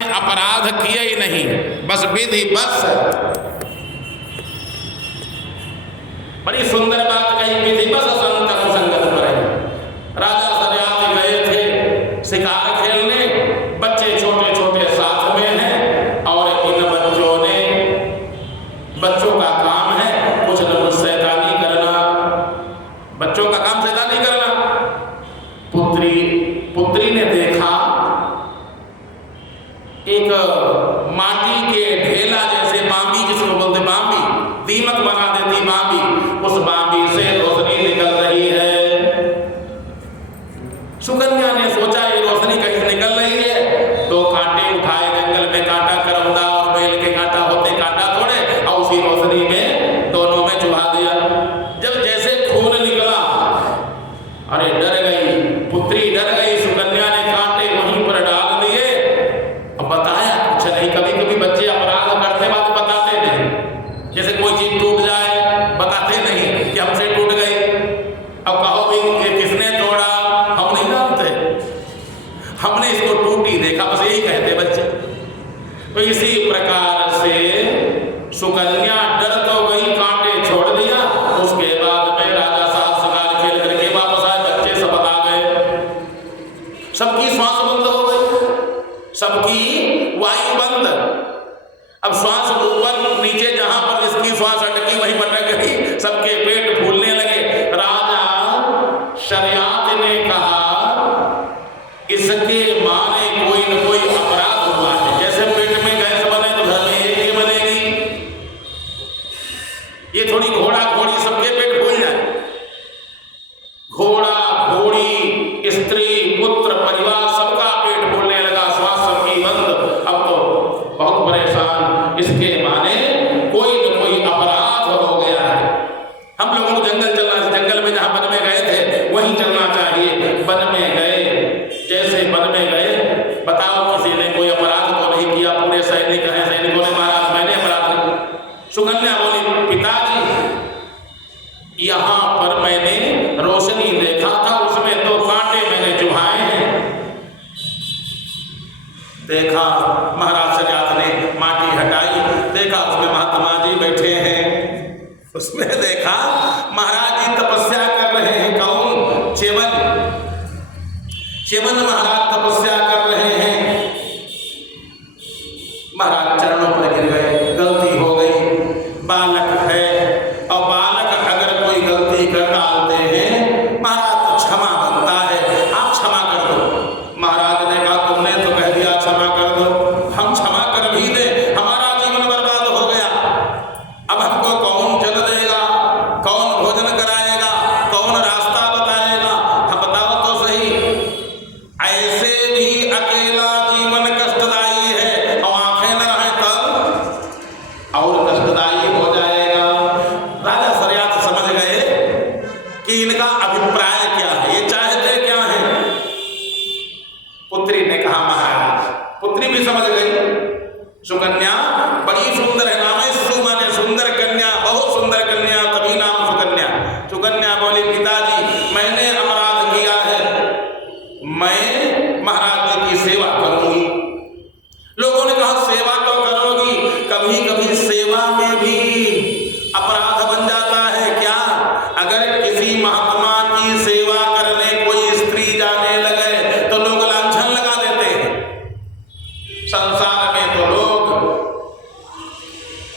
अपराध किए ही नहीं, बस विधि बस। बड़ी सुंदर बात कही, विधि बस संतन संगत करे। राजा सरियात गए थे शिकार खेलने, बच्चे छोटे छोटे साथ में हैं और इन बच्चों का काम है कुछ न कुछ शैतानी करना, बच्चों का काम शैतानी करना। पुत्री ने देखा एक माटी के ढेला जैसे बांबी, जिसको बोलते बांबी, दीमक बना देती बांबी, उस बांबी से रोशनी निकल रही है। सुकन्या ने सोचा ये रोशनी कहीं निकल रही है, तो कांटे उठाए, जंगल में कांटा करौंदा और बैल के कांटा होते, कांटा तोड़े और उसी रोशनी में दोनों में चुभा दिया। जब जैसे खून निकला, अरे डर गई पुत्री, डर गई। सुकन्या ने कांटे वहीं पर डाल दिए। अब बताया कुछ नहीं, कभी कभी बच्चे अपराध करते बाद बताते नहीं, जैसे कोई चीज टूट जाए बताते नहीं कि हमसे टूट गई। अब कहो भी ये किसने तोड़ा, हम नहीं जानते, हमने इसको टूटी देखा, बस यही कहते बच्चे। तो इसी प्रकार से सुकन्या डर तो गई, कांटे छोड़ दिया। उसके बाद में राजा साहब शिकार खेल करके वापस आए, बच्चे सब आ गए, सबकी श्वास बंद हो गई, सबकी वायु बंद। अब श्वास ऊपर नीचे, जहां पर इसकी श्वास अटकी वहीं भटक गई, सबके पेट फूलने लगे। राजा शरियात ने कहा इसके माने कोई न कोई अपराध हुआ है, जैसे पेट में गैस बने तो घर में ये बनेगी, ये थोड़ी घोड़ा घोड़ी सबके पेट फूल जाए। घोड़ा घोड़ी स्त्री पुत्र परिवार सबका पेट फूलने लगा, श्वास सबकी बंद। अब तो बहुत परेशान, इसके माने कोई न कोई अपराध हो गया है। हम लोगों को जंगल चलना, जंगल में जहां वन में गए थे वहीं चलना चाहिए। वन में गए, जैसे वन में गए, बताओ किसी ने कोई अपराध तो नहीं किया, पूरे सैनिक हैं, सैनिकों ने मारा, मैंने अपराध नहीं। सुकन्या बोली पिताजी यहाँ पर मैंने रोशनी देखा था, उसमें तो कांटे मैंने चुभाए हैं। देखा महाराज शरियात ने माटी हटाई, देखा उसमें महात्मा जी बैठे हैं, उसमें देखा महाराज जी तपस्या कर रहे हैं। कौन? च्यवन महाराज तपस्या कर रहे हैं। महाराज चरणों पर गिर गए, गलती हो गई, बालक है और बालक अगर कोई गलती कर डालते हैं महाराज तो क्षमा बनता है, आप क्षमा कर दो। महाराज ने कहा तुमने तो कह दिया क्षमा कर दो, हम क्षमा कर भी दे, हमारा जीवन बर्बाद हो गया। अब हमको कौन जल देगा, कौन भोजन कराएगा, कौन रास्ता बताएगा, हम बताओ तो सही। ऐसे भी अकेला जीवन कष्टदायी है और आंखें न रहे तब और कष्टदायी हो जाएगा। राजा सरियात समझ गए कि इनका अभिप्राय क्या है, ये चाहते क्या है। पुत्री ने कहा महाराज, पुत्री भी समझ गई सुकन्या बड़ी सुंदर है, नाम है सु माने सुंदर कन्या, बहुत सुंदर कन्या, तभी नाम सुकन्या। सुकन्या बोली पिताजी मैंने अपराध किया है, मैं महाराज जी की सेवा करूंगी। लोगों ने कहा सेवा तो करोगी, कभी कभी सेवा में भी अपराध बन जाता है क्या। अगर किसी महात्मा की सेवा करने कोई स्त्री जाने लगे तो लोग लांछन लगा देते हैं। संसार में तो लोग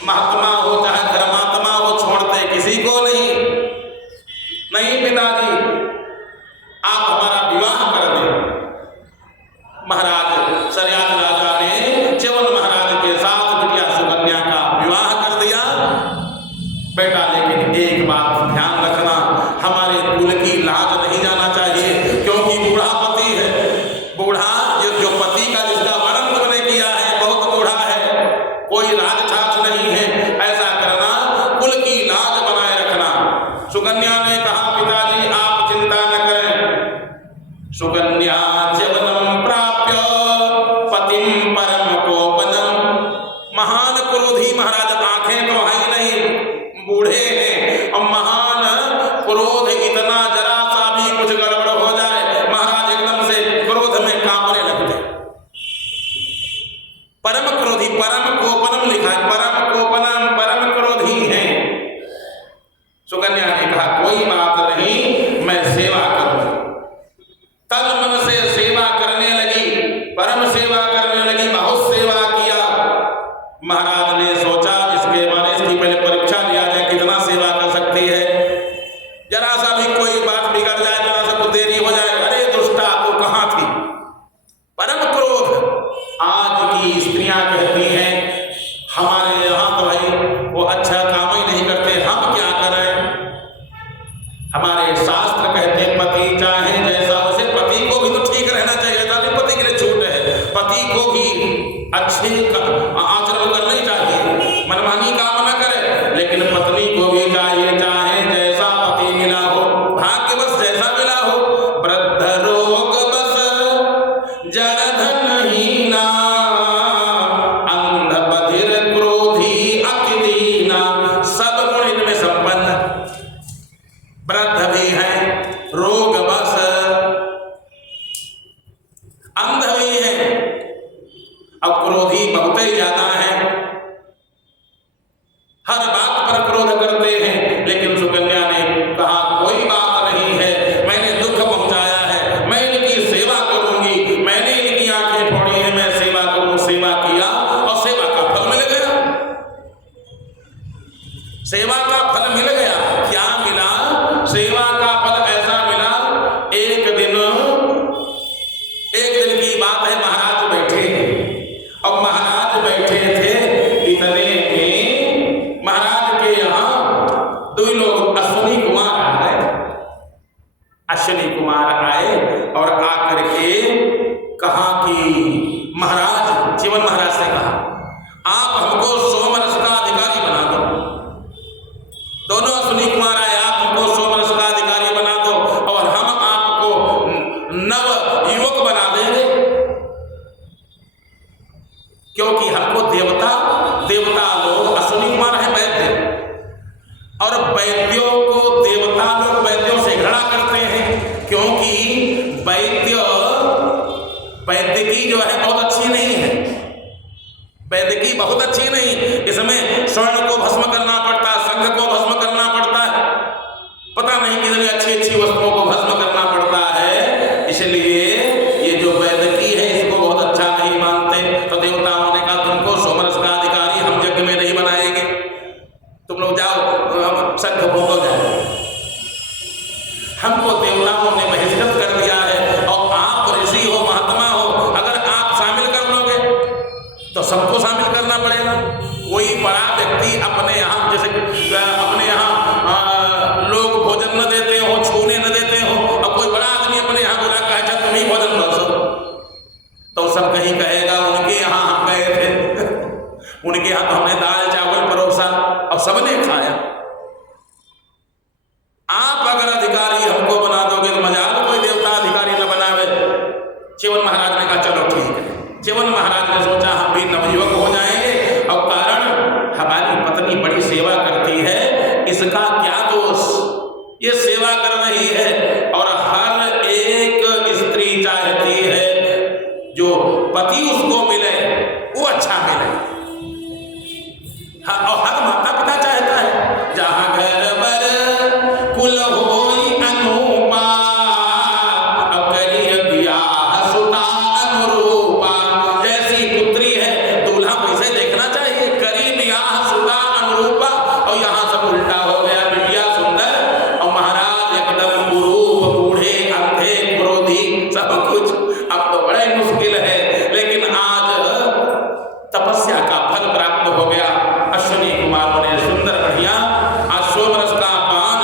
महात्मा हो चाहे धर्मात्मा हो छोड़ते किसी को नहीं। नहीं पिताजी आप हमारा विवाह कर दें। महाराज शरियात राजा ने च्यवन महाराज के साथ बिटिया सुकन्या का विवाह कर दिया। बेटा लेकिन एक बात ध्यान रखना, हमारे कुल की लाज नहीं जाना चाहिए, क्योंकि बूढ़ा पति है। बूढ़ा जो पति का जिसका वर्णन तुमने किया है, बहुत बूढ़ा परम क्रोधी, परम कोपनम लिखा है, परम कोपनम, परम क्रोधी हैं। सुकन्या ने कहा कोई बात नहीं, मैं सेवा करूंगी। तन मन से सेवा करने लगी, परम सेवा करने लगी, बहुत सेवा किया। महाराज ने सोचा इसके बारे इसकी पहले परीक्षा लिया जाए, कितना सेवा कर सकती है। जरा सा भी कोई बात बिगड़ जाए, जरा सा कुछ देरी हो जाए, अरे दुष्टा तू कहां थी। परम क्रोध। आज की स्त्रियां कहती हैं हमारे यहाँ तो भाई वो अच्छा काम ही नहीं करते, हम क्या करें। हमारे शास्त्र कहते हैं पति चाहे जैसा, वैसे पति को भी तो ठीक रहना चाहिए, ऐसा नहीं पति के लिए छूट है। पति को भी अच्छे आचरण करने चाहिए, मनमानी काम न करे, लेकिन पत्नी को भी चाहिए चाहे जैसा पति मिला हो, भाग्यवश जैसा मिला हो। वृद्ध रोग बस जड़ धन हीना, अंध बधिर क्रोधी अति दीना। सब गुण इनमें संपन्न, वृद्ध भी है, रोग बस, अंध भी है, अब क्रोधी बहुत ही ज्यादा है, हर बात पर क्रोध करते हैं। लेकिन सुकन्या ने कहा कोई बात नहीं है, मैंने दुख पहुंचाया है, मैं इनकी सेवा करूंगी, मैंने इनकी आंखें फोड़ी है, मैं सेवा करूं। सेवा किया और सेवा का फल मिल गया, सेवा का फल मिल गया। क्या मिला? सेवा का फल ऐसा मिला, एक दिन की बात है, महाराज बैठे और महाराज बैठे थे, इतने में महाराज के यहाँ दो लोग अश्विनी कुमार आ गए। अश्विनी कुमार आए और आकर के कहा कि महाराज, जीवन महाराज से कहा आप हमको सोमरस का अधिकारी बना दो। दोनों अश्विनी कुमार आए, आप हमको सोमरस का अधिकारी बना दो और हम आपको नव युवक बना देंगे, क्योंकि हमको देवता लोग, अश्विनी कुमार है वैद्य, और वैद्यों को देवता लोग वैद्यों से घृणा करते हैं, क्योंकि वैद्यकी जो है बहुत अच्छी नहीं है, वैद्यकी बहुत अच्छी नहीं। इसमें स्वर्ण को भस्म करना पड़ता है, संघ को भस्म करना पड़ता है, पता नहीं कितनी अच्छी अच्छी वस्तुओं को भस्म करना पड़ता है। इसलिए ये जो वैद्यकी है इसको बहुत अच्छा नहीं मानते। तो देवताओं ने कहा तुमको सोमरस का अधिकारी हम यज्ञ में नहीं बनाएंगे, तुम लोग जाओ संघ भोगो जाओ। हमको देवताओं ने बहिष्कृत कर दिया है और आप ऋषि हो, महात्मा हो, अगर आप शामिल कर लोगे तो सबको शामिल करना पड़ेगा। कोई बड़ा व्यक्ति अपने यहाँ, जैसे अपने यहाँ लोग भोजन न देते हो, छूने न देते हो, और कोई बड़ा आदमी अपने यहाँ बुला कहे अच्छा तुम ही भोजन करो, तो सब कहीं कहेगा उनके यहाँ हम गए थे उनके यहाँ तो हमने दाल चावल परोसा और सबने खाया। आप अगर अधिकारी हमको बना दोगे तो मजाल कोई देवता अधिकारी न बनावे। च्यवन महाराज ने कहा चलो ठीक है। च्यवन महाराज ने सोचा हम भी नवयुवक हो जाएंगे, और कारण हमारी पत्नी बड़ी सेवा करती है, इसका क्या दोष, ये सेवा कर रही है। और हर एक स्त्री चाहती है जो पति उसको मिले वो अच्छा मिले, और हर माता पिता चाहता है जहां घर बर कुल होई अनुपा, करिय बियाह सुता अनुरूपा। जैसी पुत्री है दूल्हा वैसे देखना चाहिए, करी बियाह सुता अनुरूपा। और यहाँ सब उल्टा हो गया, बिटिया सुंदर और महाराज एकदम कुरूप, बूढ़े, अंधे, क्रोधी, सब कुछ। अब तो बड़ा ही मुश्किल है, लेकिन आज तपस्या का फल प्राप्त हो गया। अश्विनी कुमारों ने सुंदर बढ़िया सोमरस का पान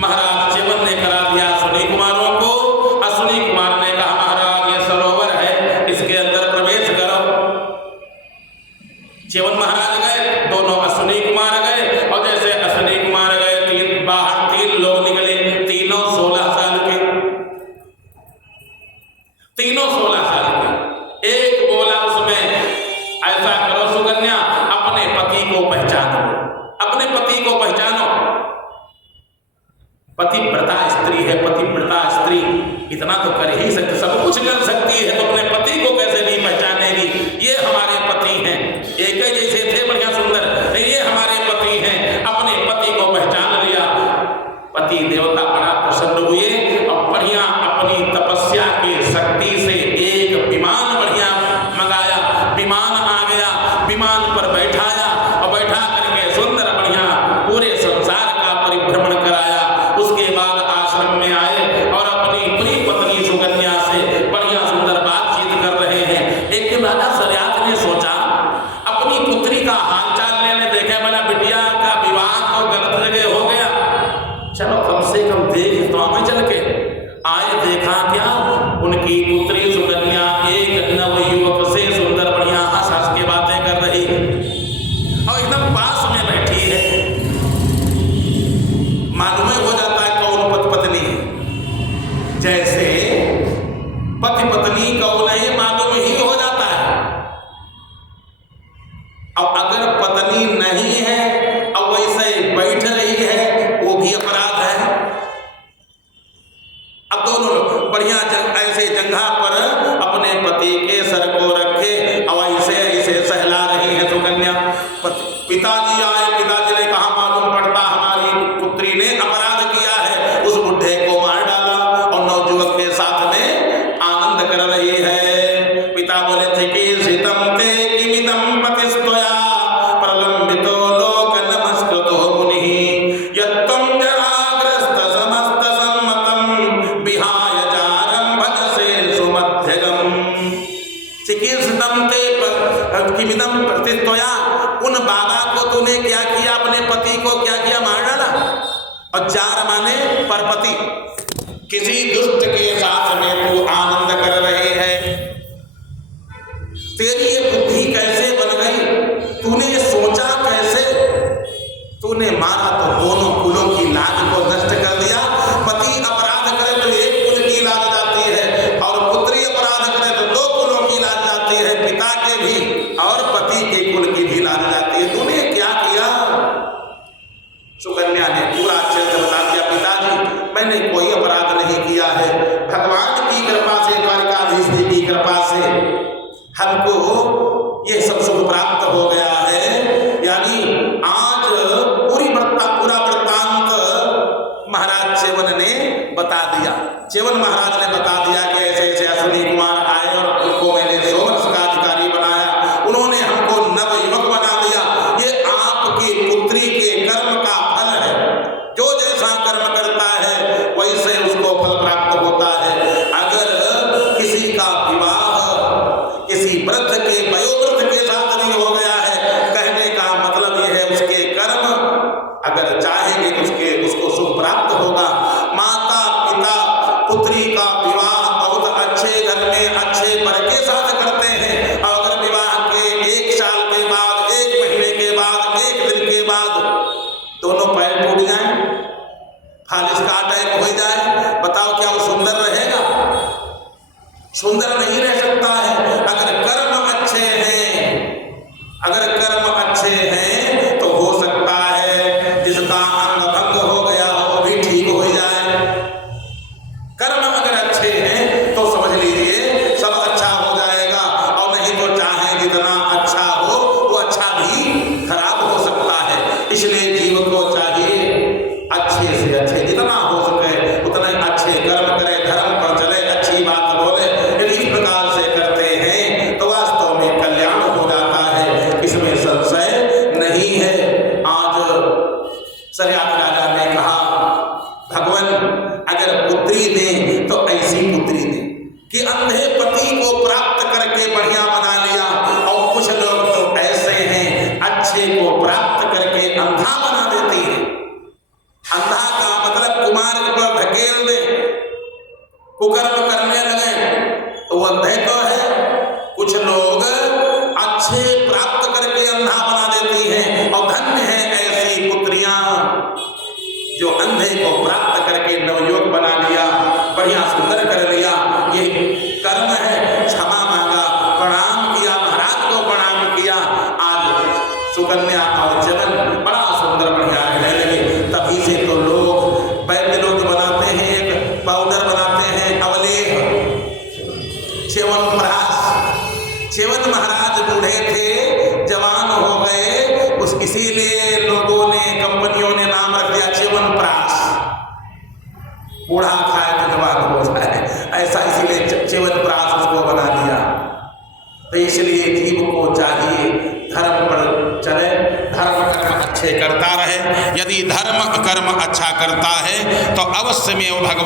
महाराज च्यवन ने करा दिया अश्विनी कुमारों को। अश्विनी कुमार ने कहा महाराज ये सरोवर है, इसके अंदर प्रवेश करो। च्यवन महाराज गए, दोनों अश्विनी कुमार गए, और जैसे अश्विनी कुमार गए बाहर 3 लोग निकले, तीनों 16 साल के, तीनों 16 साल के। एक बोला उसमें ऐसा करो सुकन्या, अपने पति को पहचानो, अपने पति को पहचानो। पतिव्रता स्त्री है, पतिव्रता स्त्री इतना तो कर ही सकती, सब कुछ कर सकती है, तो अपने पति को कैसे नहीं पहचानेगी। ये हमारे विमान आ गया, विमान पर बैठाया और बैठा करके सुंदर बढ़िया पूरे संसार का परिभ्रमण कराया। उसके बाद आश्रम में आए और अपनी प्रिय पत्नी सुकन्या से बढ़िया सुंदर बातचीत कर रहे हैं। एक दिन राजा सरियात ने सोचा अपनी पुत्री का हालचाल लेने देखे, बोला बिटिया का विवाह तो गलत जगह हो गया, चलो कम से कम देख तो हमें चल के आए। देखा क्या, उनकी पुत्री सुकन्या एक नवयुवक से सुंदर बढ़िया हंस हंस के बातें कर रही और एकदम पास में बैठी है। मालूम हो जाता है कौन पति पत्नी है, जैसे पति पत्नी कौन है मालूम ही हो जाता है। अब अगर पत्नी नहीं है और वैसे बैठ रही है वो भी अपराध है। अब दोनों बढ़िया ऐसे जगह पर अपने पति के सर को रखे और ऐसे ऐसे सहला रही है सुकन्या। पिताजी आए, पिताजी ने कहा मालूम पड़ता हमारी पुत्री ने अपराध किया है, उस बुढ़े को मार डाला और नवयुवक के साथ में आनंद कर रही है। पिता बोले थे कि सितम ते किमिदम पतिस्तोया प्रलंबितो लोक नमस्कृतो मुनिः यत्तम जराग्रस्त समस्त सम्मतम विहाय जारम भजसे सुमध्यगम। चिकित्सितम ते किमिदम प्रतिस्तोया, उन बाबा को तूने क्या किया, अपने पति को क्या किया, मार डाला। और जार माने परपति, किसी दुष्ट के साथ में तू आनंद कर रहे है। तेरी ये बुद्धि कैसे बन गई, तूने सोचा कैसे, तूने मारा तो दोनों कुलों की लाज को नष्ट कर दिया। पति अपराध करे तो एक कुल की लाज जाती है और पुत्री अपराध करे तो दो कुलों की लाज जाती है, पिता के भी और पति के कुल की भी लाज जाती है। तूने क्या किया? सुकन्या ने पूरा अच्छे से बता दिया, पिताजी मैंने कोई अपराध नहीं किया है, भगवान की कृपा से, द्वारिकाधीश जी की कृपा से हमको ये सब सुख प्राप्त हो गया है। यानी आज पूरा वृत्तांत महाराज च्यवन ने बता दिया। च्यवन महाराज ने बता दिया कि ऐसे ऐसे अश्विनी कुमार आए और उनको मैंने सोमरस का अधिकारी बनाया, उन्होंने हमको नवयुवक बना दिया। ये आपकी पुत्री के कर्म का फल है, जो जैसा कर्म करता है वैसे उसको फल प्राप्त होता है। अगर किसी का विवाह किसी वृद्ध के वयोवृद्ध के साथ नहीं हो गया है, कहने का मतलब यह है उसके कर्म अगर चाहेंगे उसको सुख प्राप्त होगा। माता पिता पुत्री का विवाह बहुत अच्छे घर में अच्छे वर के साथ करते हैं, और अगर विवाह के 1 साल के बाद, 1 महीने के बाद, 1 दिन के बाद दोनों पैर टूट जाएं, फालिस का अटैक हो जाए, बताओ क्या वो सुंदर रहेगा? सुंदर नहीं रह सकता है। अगर कर्म अच्छे हैं, अगर कर्म अच्छे हैं तो हो सकता है जिसका अंग भंग हो गया हो वो भी ठीक हो जाए। कर्म अगर अच्छे हैं तो समझ लीजिए सब अच्छा हो जाएगा, और नहीं तो चाहे जितना अच्छा हो वो अच्छा भी खराब हो सकता है। इसलिए जीव को चाहिए अच्छे से अच्छे, जितना हो सके उतना अच्छे कर्म करे, धर्म पर चले, अच्छी बात बोले। यदि इस प्रकार से करते हैं तो वास्तव में कल्याण हो जाता है, इसमें संशय नहीं है। आज सरियात राजा ने कहा भगवान अगर पुत्री दे तो ऐसी पुत्री दे कि अंधे पति को प्राप्त करके बढ़िया बना लिया, और कुछ लोग तो ऐसे हैं अच्छे को प्राप्त करके अंधा बना देते हैं। अंधा का मतलब कुमार पर धकेल दे, कुकर्म करने लगे तो वो अंधे तो है। कुछ लोग अच्छे प्राप्त करके अंधा बना देती हैं, और धन्य है ऐसी पुत्रियां जो अंधे को प्राप्त करके नवयुवक बना लिया, बढ़िया सुंदर कर लिया। ये कर्म है। क्षमा मांगा, प्रणाम किया, महाराज को प्रणाम किया। आज सुकन्या और च्यवन बड़ा सुंदर बढ़िया रहने लगे। तभी से तो लोग वैद्य लोग बनाते हैं, एक पाउडर बनाते हैं अवलेह, च्यवनप्राश। च्यवन महाराज बूढ़े थे, जवान हो गए, इसीलिए लोगों ने, कंपनियों ने नाम रख दिया च्यवनप्राश। बूढ़ा खाए तो जवान हो जाए, ऐसा इसीलिए च्यवनप्राश उसको बना दिया। तो इसलिए जीव को चाहिए धर्म पर चले, धर्म कर्म अच्छे करता रहे। यदि धर्म कर्म अच्छा करता है तो अवश्य में वो भगवान